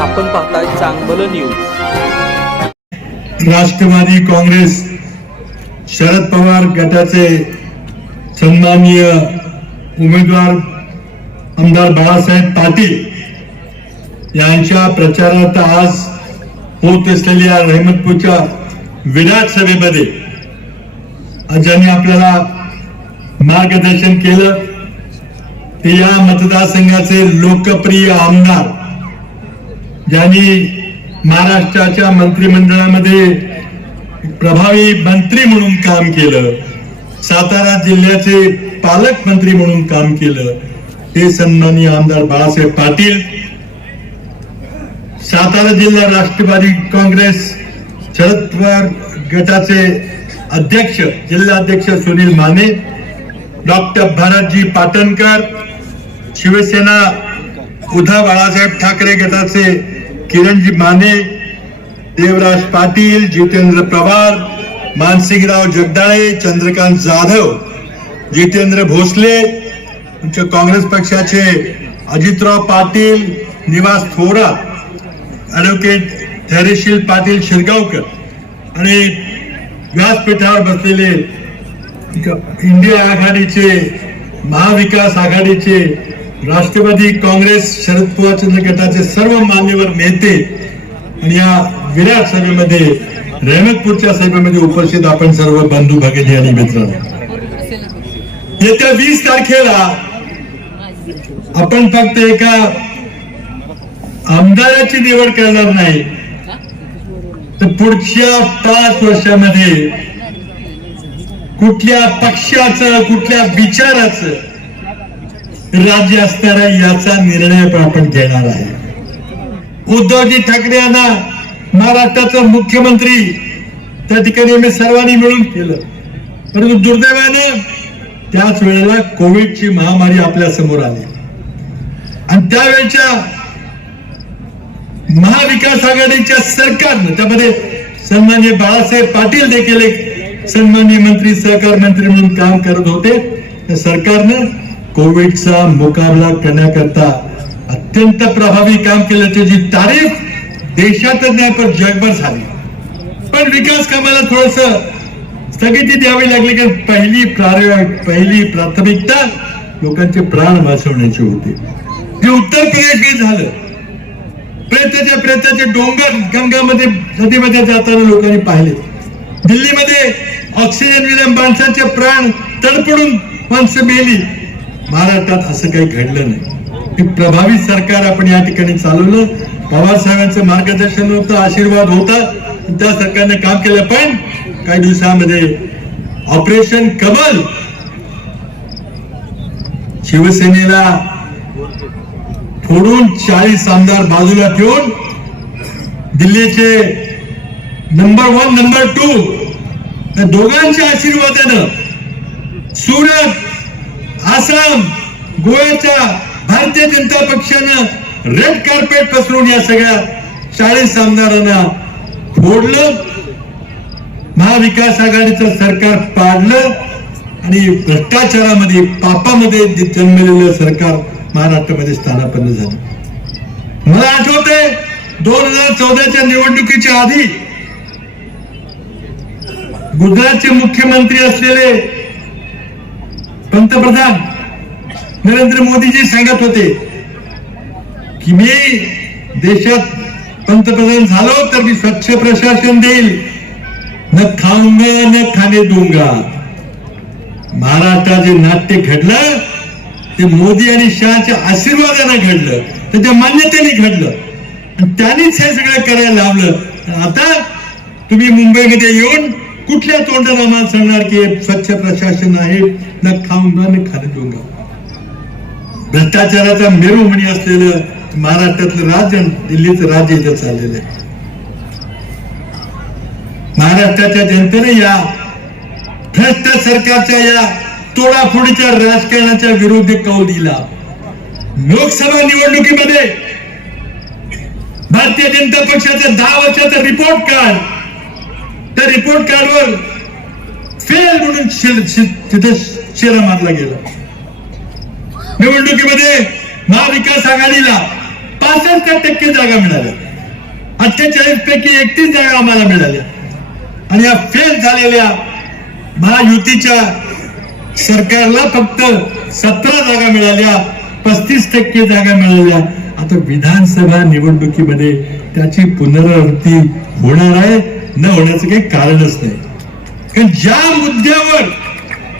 आपण पाहताय चांगलं न्यूज राष्ट्रवादी काँग्रेस शरद पवार गटाचे सन्माननीय उमेदवार आमदार बाळासाहेब पाटील यांच्या प्रचारात आज होत असलेल्या रहमतपूरच्या विराट सभेमध्ये ज्यांनी आपल्याला मार्गदर्शन केलं ते या मतदारसंघाचे लोकप्रिय आमदार ज्यांनी महाराष्ट्राच्या मंत्रिमंडळामध्ये प्रभावी मंत्री म्हणून काम केलं सातारा जिल्ह्याचे पालकमंत्री म्हणून काम केलं ते सन्माननीय आमदार बाळासाहेब पाटील सातारा जिल्हा राष्ट्रवादी काँग्रेस शरद पवार गटाचे अध्यक्ष जिल्हाध्यक्ष सुनील माने डॉक्टर भरतजी पाटणकर शिवसेना उद्धव बाळासाहेब ठाकरे गटाचे किरणजी माने देवराज पाटील जितेंद्र पवार मानसिंगराव जगदाळे चंद्रकांत जाधव जितेंद्र भोसले आमच्या काँग्रेस पक्षाचे अजितराव पाटील निवास थोरात ॲडव्होकेट धैर्यशील पाटील शिरगावकर आणि व्यासपीठावर बसलेले इंडिया आघाडीचे महाविकास आघाडीचे राष्ट्रवादी काँग्रेस शरद पवार चंद्र गटाचे सर्व मान्यवर नेते आणि या विराट सभेमध्ये रहमतपूरच्या सभेमध्ये उपस्थित आपण सर्व बंधू भगिनी आणि मित्र येत्या वीस तारखेला आपण फक्त एका आमदाराची निवड करणार नाही. तर पुढच्या पाच वर्षामध्ये कुठल्या पक्षाचं कुठल्या विचाराचं राज्य असणार आहे याचा निर्णय आपण घेणार आहे. उद्धवजी ठाकरे यांना महाराष्ट्राचं मुख्यमंत्री त्या ठिकाणी आम्ही सर्वांनी मिळून केलं. परंतु दुर्दैवानं त्याच वेळेला कोविडची महामारी आपल्यासमोर आली. आणि त्यावेळच्या महाविकास आघाडीच्या सरकारनं त्यामध्ये सन्मान्य बाळासाहेब पाटील देखील एक सन्मान्य मंत्री सहकार मंत्री म्हणून काम करत होते. त्या सरकारनं कोविडचा मुकाबला करण्याकरता अत्यंत प्रभावी काम केल्याची जी तारीफ देशातच नाही पण जगभर झाली. पण विकास कामाला थोडस स्थगिती द्यावी लागली कारण पहिली पहिली प्राथमिकता लोकांचे प्राण वाचवण्याची होती. जे उत्तर प्रदेश झालं प्रेताच्या प्रेताचे डोंगर गंगामध्ये नदीमध्ये जाताना लोकांनी पाहिले. दिल्लीमध्ये ऑक्सिजन विना माणसाचे प्राण तडपडून माणसं मेली. महाराष्ट्रात असं काही घडलं नाही. हे प्रभावी सरकार आपण या ठिकाणी चालवलं पवारसाहेबांचं मार्गदर्शन होतं आशीर्वाद होता त्या सरकारने काम केलं. पण काही दिवसामध्ये ऑपरेशन कमल शिवसेनेला फोडून चाळीस आमदार बाजूला ठेवून दिल्लीचे नंबर वन नंबर टू दोघांच्या आशीर्वादानं सुरत आसाम गोव्याच्या भारतीय जनता पक्षानं रेड कार्पेट पसरून या सगळ्या चाळीस आमदारांना फोडलं. महाविकास आघाडीचं सरकार पाडलं आणि भ्रष्टाचारामध्ये पापामध्ये जन्मलेलं सरकार महाराष्ट्रामध्ये स्थानापन्न झालं. मला आठवतंय दोन हजार चौदाच्या निवडणुकीच्या आधी गुजरातचे मुख्यमंत्री असलेले पंतप्रधान नरेंद्र मोदीजी सांगत होते की मी देशात पंतप्रधान झालो तर मी स्वच्छ प्रशासन देईल. न खाऊंगा न खाणे दूंगा महाराष्ट्रात जे नाट्य घडलं ते मोदी आणि शहाच्या आशीर्वादाने घडलं. त्याच्या मान्यतेने घडलं. आणि त्यांनीच हे सगळं करायला लावलं. आता तुम्ही मुंबईमध्ये येऊन कुठल्या तोंडाने आम्हाला सांगणार की स्वच्छ प्रशासन आहे? न खाऊंगा न खाणे भ्रष्टाचाराचा मेरू म्हणी असलेलं महाराष्ट्रातलं राज्य दिल्लीचं राज्य इथं चाललेलं आहे. महाराष्ट्राच्या जनतेने या भ्रष्ट सरकारच्या या तोडाफोडीच्या राजकारणाच्या विरोधी कौल दिला. लोकसभा निवडणुकीमध्ये भारतीय जनता पक्षाचा दहा वर्षाचा रिपोर्ट कार्ड त्या रिपोर्ट कार्डवर फेल म्हणून तिथे शेरा मारला गेला. निवडणुकीमध्ये महाविकास आघाडीला पासष्ट टक्के जागा मिळाल्या. अठ्ठेचाळीस पैकी एकतीस जागा आम्हाला मिळाल्या. आणि या फेल झालेल्या महायुतीच्या सरकारला फक्त सतरा जागा मिळाल्या पस्तीस टक्के जागा मिळाल्या. आता विधानसभा निवडणुकीमध्ये त्याची पुनरावृत्ती होणार आहे. न होण्याचं काही कारणच नाही. कारण ज्या मुद्द्यावर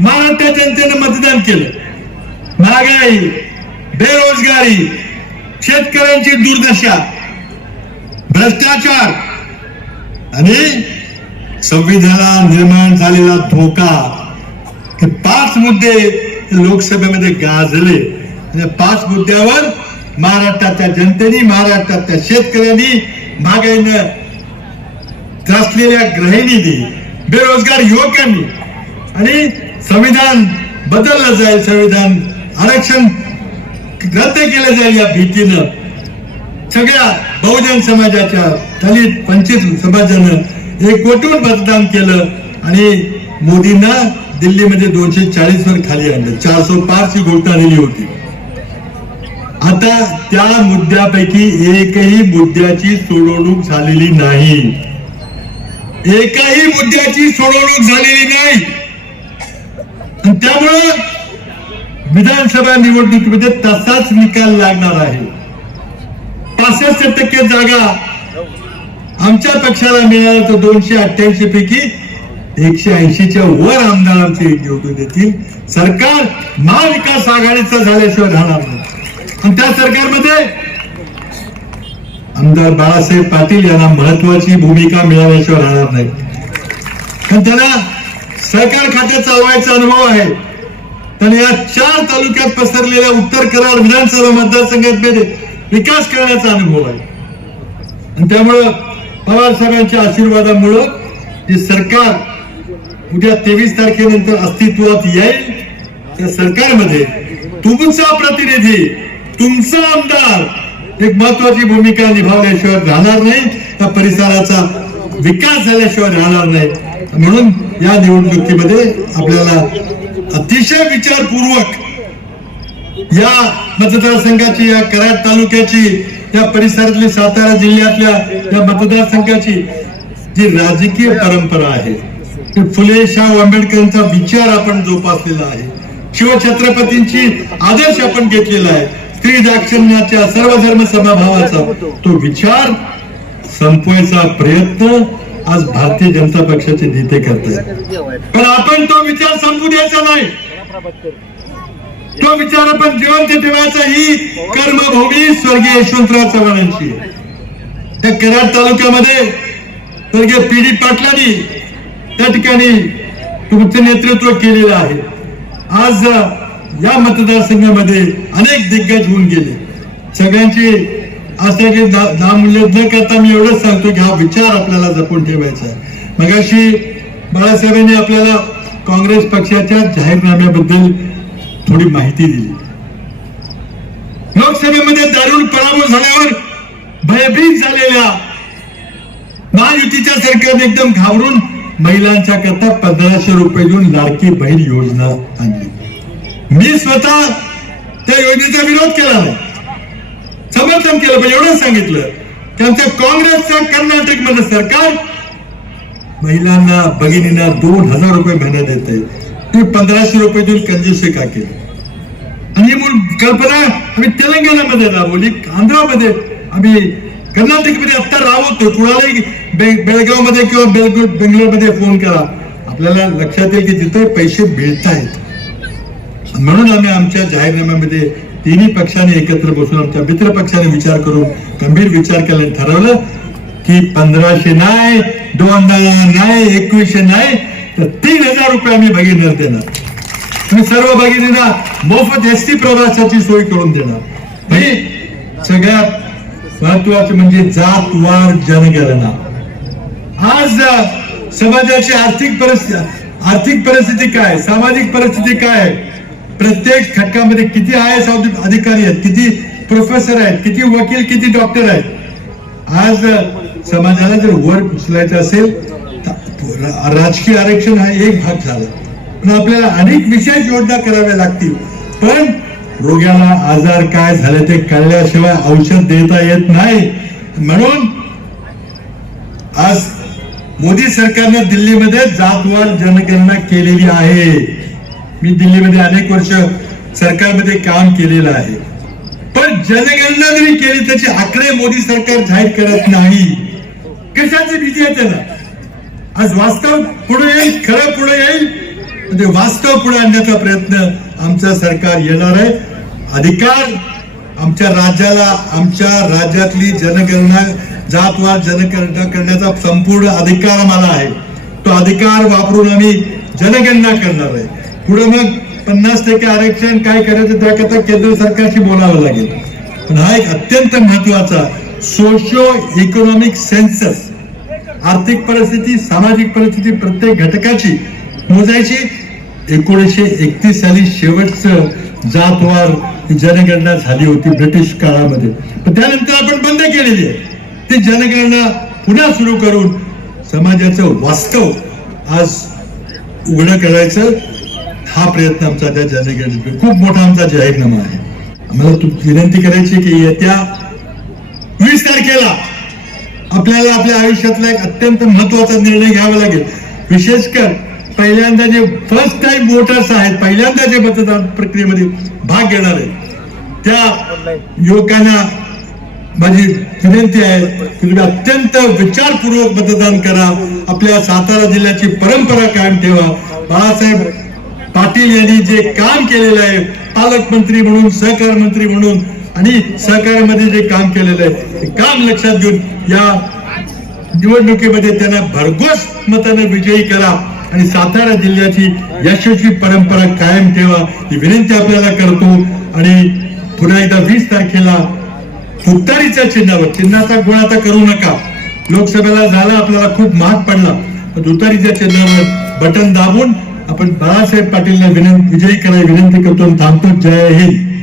महाराष्ट्र जनतेनं मतदान केलं महागाई बेरोजगारी शेतकऱ्यांची दुर्दशा भ्रष्टाचार आणि संविधानात निर्माण झालेला धोका हे पाच मुद्दे लोकसभेमध्ये गाजले. आणि पाच मुद्द्यावर महाराष्ट्रातल्या जनतेने महाराष्ट्रातल्या शेतकऱ्यांनी महागाईनं त्रासलेल्या गृहिणींनी बेरोजगार युवकांनी आणि संविधान बदललं जाईल संविधान आरक्षण रद्द केलं जाईल या भीतीनं सगळ्या बहुजन समाजाच्या दलित वंचित समाजानं एकवटून मतदान केलं आणि मोदींना दिल्लीमध्ये दोनशे चाळीस वर खाली आणलं. चारशे पाच ची घोषणा दिली होती. आता त्या मुद्द्यापैकी एकही मुद्द्याची सोडवणूक झालेली नाही. एकाही मुद्द्याची सोडवणूक झालेली नाही. त्यामुळं विधानसभा निवडणुकीमध्ये तसाच निकाल लागणार आहे. पासष्ट टक्के जागा आमच्या पक्षाला मिळाल्या तर दोनशे अठ्ठ्याऐंशी पैकी एकशे ऐंशीच्या वर आमदार निवडून देतील सरकार महाविकास आघाडीचं झाल्याशिवाय राहणार नाही. आणि त्या सरकारमध्ये आमदार बाळासाहेब पाटील यांना महत्वाची भूमिका मिळाल्याशिवाय राहणार नाही. त्यांना सहकार खाते चालवायचा अनुभव आहे. त्याने या चार तालुक्यात पसरलेल्या उत्तर कराड विधानसभा मतदारसंघात विकास करण्याचा अनुभव आहे. आणि त्यामुळं पवार साहेबांच्या आशीर्वादामुळं जे सरकार उद्या तेवीस तारखेनंतर अस्तित्वात येईल त्या सरकारमध्ये तुमचा प्रतिनिधी तुमचा आमदार एक महत्वाची भूमिका निभावल्याशिवाय राहणार नाही. या परिसराचा विकास झाल्याशिवाय राहणार नाही. म्हणून या निवडणुकीमध्ये आपल्याला अतिशय विचारपूर्वक या मतदारसंघाची या कराड तालुक्याची या परिसरातली सातारा जिल्ह्यातल्या या मतदारसंघाची जी राजकीय परंपरा आहे फुले शाह आंबेडकरांचा विचार आपण जोपासलेला आहे. शिवछत्रपतींची आदर्श आपण घेतलेला आहे. स्त्री दाक्षिण्याच्या सर्व समभावाचा तो विचार संपवायचा प्रयत्न आज भारतीय जनता पक्षाचे नेते करतात पण आपण तो विचार संपू द्यायचा नाही. तो विचार आपण जिवंत ठेवायचा ही कर्मभोगी स्वर्गीय यशवंतराव चव्हाणांची त्या कराड तालुक्यामध्ये स्वर्गीय पी डी पाटलांनी त्या ठिकाणी तुमचं नेतृत्व केलेलं आहे. आज या मतदारसंघामध्ये अनेक दिग्गज होऊन गेले. सगळ्यांची असल्याचे नामूल्य न करता मी एवढंच सांगतो की हा विचार आपल्याला जपून ठेवायचा आहे. मग अशी बाळासाहेबांनी आपल्याला काँग्रेस पक्षाच्या जाहीरनाम्याबद्दल थोडी माहिती दिली. लोकसभेमध्ये दारुण पराभव झाल्यावर भयभीत झालेल्या महायुतीच्या सरकारने एकदम घाबरून महिलांच्या करता पंधराशे रुपये देऊन लाडकी बहीण योजना आणली. मी स्वतः त्या योजनेचा विरोध केला नाही. समर्थन केलं पण एवढंच सांगितलं की आमच्या काँग्रेसचं कर्नाटकमध्ये सरकार महिलांना भगिनींना दोन हजार रुपये महिना देत आहे. ते पंधराशे रुपये देऊन कंजूसी का केली? आणि ही मूळ कल्पना आम्ही तेलंगणामध्ये राबवली आंध्रामध्ये. आम्ही कर्नाटकमध्ये आत्ता राबवतो. कुणालाही बेळगाव बेळगावमध्ये किंवा बेंगलोर बेंगलोरमध्ये फोन करा. आपल्याला लक्षात येईल की जिथे पैसे मिळत आहेत म्हणून आम्ही आमच्या जाहीरनाम्यामध्ये तिन्ही पक्षाने एकत्र बसून आमच्या मित्र पक्षाने विचार करून गंभीर विचार केला ठरवलं की पंधराशे नाही दोन नाही एकवीसशे नाही तर तीन हजार रुपये आम्ही भगिनीला देणार. तुम्ही सर्व भगिनींना मोफत एस टी प्रवासाची सोय करून देणार. हे सगळ्यात महत्त्वाचे म्हणजे जात वार जनगणना. आज समाजाची आर्थिक परिस्थिती आर्थिक परिस्थिती काय? सामाजिक परिस्थिती काय? आहे? प्रत्येक घटकामध्ये किती आय एस अधिकारी आहेत किती प्रोफेसर आहेत किती वकील किती डॉक्टर आहेत? आज समाजाला जर वर उचलायचं असेल तर राजकीय आरक्षण हा एक भाग झाला. पण आपल्याला अनेक विशेष योजना कराव्या लागतील. पण रोग्याला आजार काय झाले ते कळल्याशिवाय औषध देता येत नाही. म्हणून आज मोदी सरकारने दिल्लीमध्ये जातवार जनगणना केलेली आहे. मी दिल्लीमध्ये अनेक वर्ष सरकारमध्ये काम केलेलं आहे. पण जनगणना जरी केली त्याचे आकडे मोदी सरकार जाहीर करत नाही. कशाची भीती आहे त्याला? आज वास्तव पुढे येईल खरं पुढे येईल. म्हणजे वास्तव पुढे आणण्याचा प्रयत्न आमचं सरकार येणार आहे. अधिकार आमच्या राज्याला आमच्या राज्यातली जनगणना जातवार जनगणना करण्याचा संपूर्ण अधिकार आम्हाला आहे. तो अधिकार वापरून आम्ही जनगणना करणार आहे. पुढे मग पन्नास टक्के आरक्षण काय करायचं त्याकरता केंद्र सरकारशी बोलावं लागेल. पण हा एक अत्यंत महत्त्वाचा सोशो इकॉनॉमिक सेन्सस आर्थिक परिस्थिती सामाजिक परिस्थिती प्रत्येक घटकाची मोजायची. एकोणीसशे एकतीस साली शेवटचं जातवार जनगणना झाली होती ब्रिटिश काळामध्ये. पण त्यानंतर आपण बंद केलेली आहे. ती जनगणना पुन्हा सुरू करून समाजाचं वास्तव आज उघडं करायचं. हा प्रयत्न आमचा त्या जनगणनेत खूप मोठा आमचा जाहीरनामा आहे. आम्हाला तू विनंती करायची की येत्या वीस तारखेला आपल्याला आपल्या आयुष्यातला एक अत्यंत महत्त्वाचा निर्णय घ्यावा लागेल. विशेष कर पहिल्यांदा जे फर्स्ट टाइम वोटर्स आहेत पहिल्यांदा जे मतदान प्रक्रियेमध्ये भाग घेणार आहेत त्या युवकांना माझी विनंती आहे की तुम्ही अत्यंत विचारपूर्वक मतदान करा. आपल्या सातारा जिल्ह्याची परंपरा कायम ठेवा. बाळासाहेब पाटील यांनी जे काम केलेलं आहे पालकमंत्री म्हणून सहकार मंत्री म्हणून आणि सहकार्यामध्ये जे काम केलेलं आहे ते काम लक्षात घेऊन या निवडणुकीमध्ये त्यांना भरघोस मताने विजयी करा आणि सातारा जिल्ह्याची यशस्वी परंपरा कायम ठेवा ही विनंती आपल्याला करतो. आणि पुन्हा एकदा वीस तारखेला तुतारीच्या चिन्हावर चिन्हाचा गुण आता करू नका. लोकसभेला झाला आपल्याला खूप महाग पडला. पण तुतारीच्या चिन्हावर बटन दाबून आपण बाळासाहेब पाटीलला विनंती विजयी करायला विनंती करतो आणि थांबतो. जय हिंद.